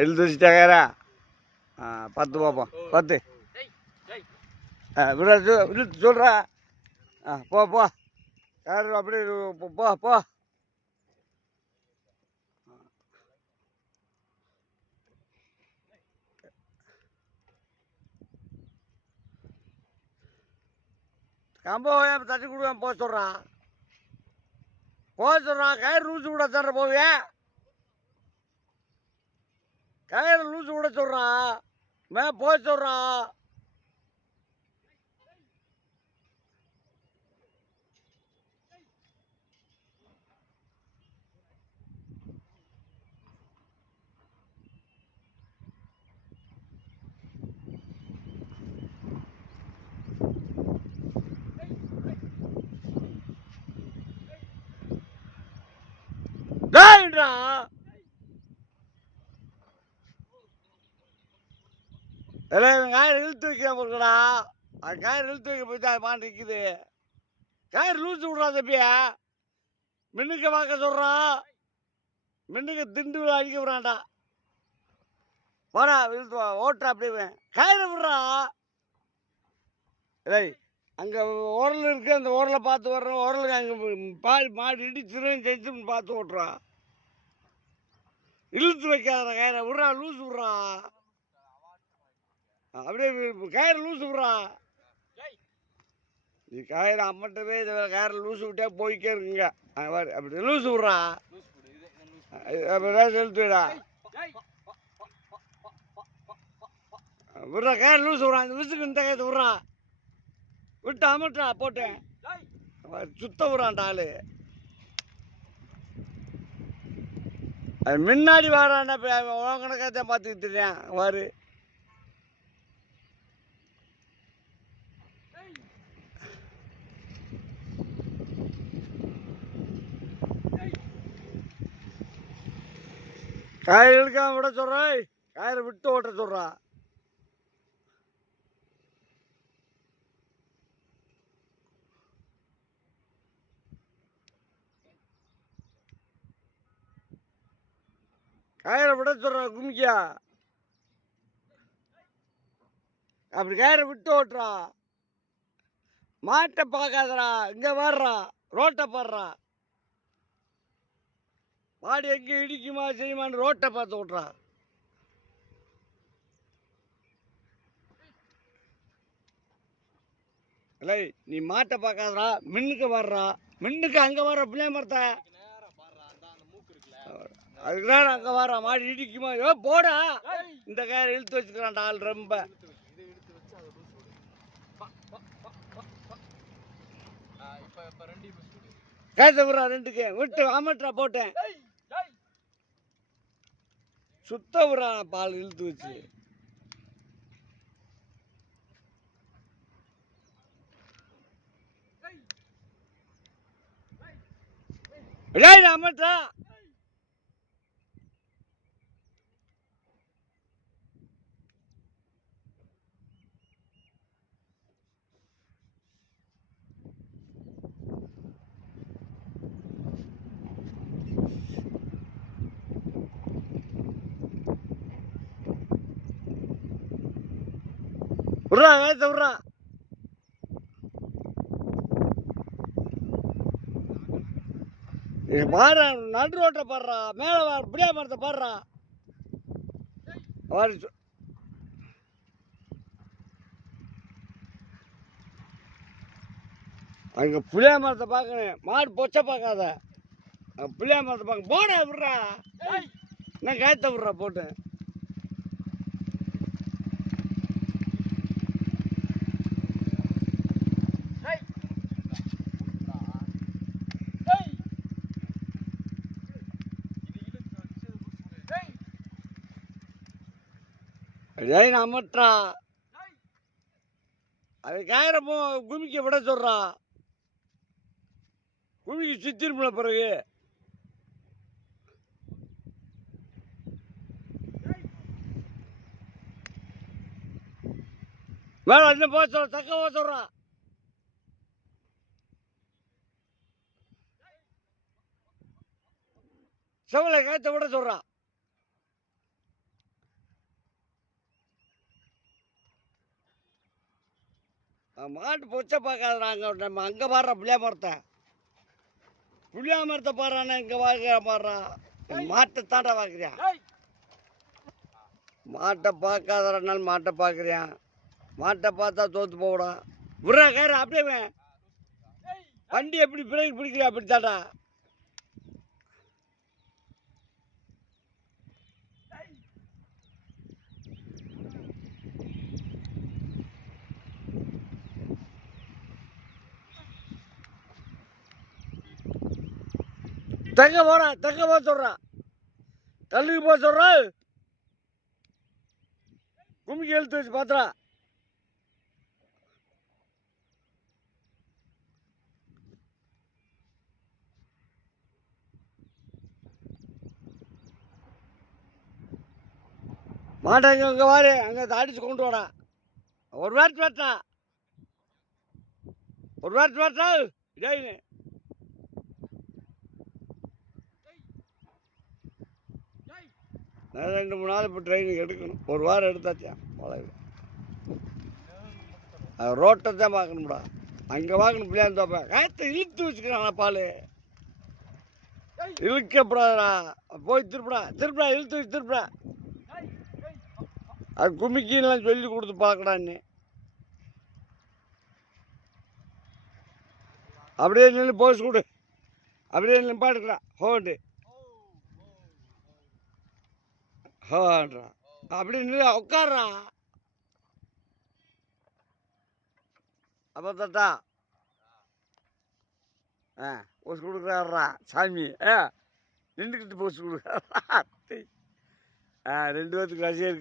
இழுத்து வச்சுட்டாக்காரா 10 பார்ப்போம் 10 விட இழுத்து சொல்கிறா போ போ யார் அப்படியே போ போ கம்பம் தட்டி கொடுக்க போக சொல்கிறான் கயிறு லூசு விட தர போவியா கயிறு லூசு விட சொல்கிறான் போக சொல்கிறான் டேய்டா இல்லை கயிறு இழுத்து வைக்கிறேன் போடுறா அது கயிறு இழுத்து வைக்க போய் தான் மாட்டு நிற்குது கயிறு லூசு விட்றா தப்பியா மின்னுக்க பார்க்க சொல்கிறான் மின்னுக்க திண்டு அடிக்க விட்றான்டா வாடா இழுத்து வா ஓட்டுறா அப்படியே கயிறு விட்றா இல்லை அங்கே உரல் இருக்கு அந்த உரலை பார்த்து வர்றோம் உரலுக்கு அங்கே மாடு இடிச்சிரும் செஞ்சுன்னு பார்த்து ஓட்டுறா இழுத்து வைக்காத கயிறை விட்றா லூசு விட்றா அப்படியே கயிறு லூசு விட்றா நீ கயிறு அம்மட்டவே இதை கயிறு லூசு விட்டா போய்க்கே இருக்குங்க அப்படி லூசு விட்றா அப்படியே செலுத்துடா விட்றா கயிறு லூசு விட்றா இந்த விசுக்கு இந்த கயிறு விட்றா விட்டு அமட்டா போட்டேன் சுத்த விட்றான்டா ஆளு அது முன்னாடி வாரான்டா உனக்கணக்காக பார்த்துக்கிட்டு இருக்கேன் வாரு கயிறு இழுக்காம விட சொல்றேன் கயிறு விட்டு ஓட்ட சொல்றா கயிறை விட சொல்றா குமிக்கா அப்படி கயிறை விட்டு ஓட்டுறா மாட்டை பார்க்காதடா இங்க வர்றா ரோட்டை பாடுறா மாடு எங்க இடிக்குமா செய்யுமான்னு ரோட்டை பார்த்து ஓட்டுறா இல்லை நீ மாட்டை பார்க்காதடா மின்னுக்கு வர்றா மின்னுக்கு அங்க வர்ற பிள்ளை மரத்தை அதுக்கு நேரம் அங்க வர்றா மாடு இடிக்குமா போடா இந்த கயிறை இழுத்து வச்சுக்கிறான்டா ஆள் ரொம்ப கயிற்ற விடுறா ரெண்டுக்கு விட்டு அமட்டா போட்டேன் சுத்த விடுறா பால் இழுத்து வச்சு அமட்டா விட்றா கயிற்ற விட்றா பாரு நடு ரோட்டை பாடுறா மேலே பிடியா மரத்தை பாடுறா அங்கே புளியா மரத்தை பார்க்கணும் மாடு பொச்சை பார்க்காத புளியா மரத்தை பார்க்க போடா விட்றா என்ன கயிற்ற விட்றா போட்டு ஜெயின் அமட்டா அது கயிறப்போ குமிக்க விட சொல்றா குமிக்கு சுத்திருப்பல பிறகு வேலை என்ன போக சொல்ற தக்க போக சொல்றா செவலை கயிற்ற விட சொல்றா மாட்டு பொச்சை பார்க்காதடா. நம்ம அங்கே பாடுற புளியா மரத்தை. புளியா மரத்தை பாடுறானே இங்கே பார்க்குற பாடுறா. மாட்டை தாண்டா பார்க்குறியா? மாட்டை பார்க்காதனால மாட்டை பார்க்குறியான். மாட்டை பார்த்தா தோற்று போகடா. விட்றா கயிறு அப்படியே. வண்டி எப்படி பிரேக் பிடிக்கிறியா? அப்படி தாண்டா. தெங்க போடா. தெங்க போக சொல்கிறான். தள்ளுக்கு போக சொல்கிறான். கும்பிக்கு எழுத்து வச்சு பாத்துறா. மாட்டாங்க அங்கே வாரு. அங்கே அடிச்சு கொண்டு வாடா. ஒரு வாரத்து வாட்டா. ஒரு வாரத்து வாட்டா. இதாயின்னு நான் 2-3 நாள் இப்போ ட்ரைனிங் எடுக்கணும். ஒரு வாரம் எடுத்தாச்சா பழகு. அது ரோட்டை தான் பார்க்கணும்டா. அங்கே பார்க்கணும் பிள்ளையாந்து தோப்பேன். காயத்தை இழுத்து வச்சுக்கிறானா பால். இழுக்கப்படாதா. போய் திருப்படா. திருப்படா. இழுத்து வச்சு திருப்படா. அது குமிக்கின்லாம் சொல்லி கொடுத்து பார்க்கடான்னு. அப்படியே நின்று போஸ் கொடு. அப்படியே நிப்பாட்டுக்கடா. ஹோண்டு ஹோன்றா. அப்படி நின்று உட்கார்றா. அப்போ தட்டா போஸ் கொடுக்குறாரா சாமி. நின்றுக்கிட்டு போஸ் கொடுக்குறாரா. 2 பேர்த்துக்கு ரசிகர்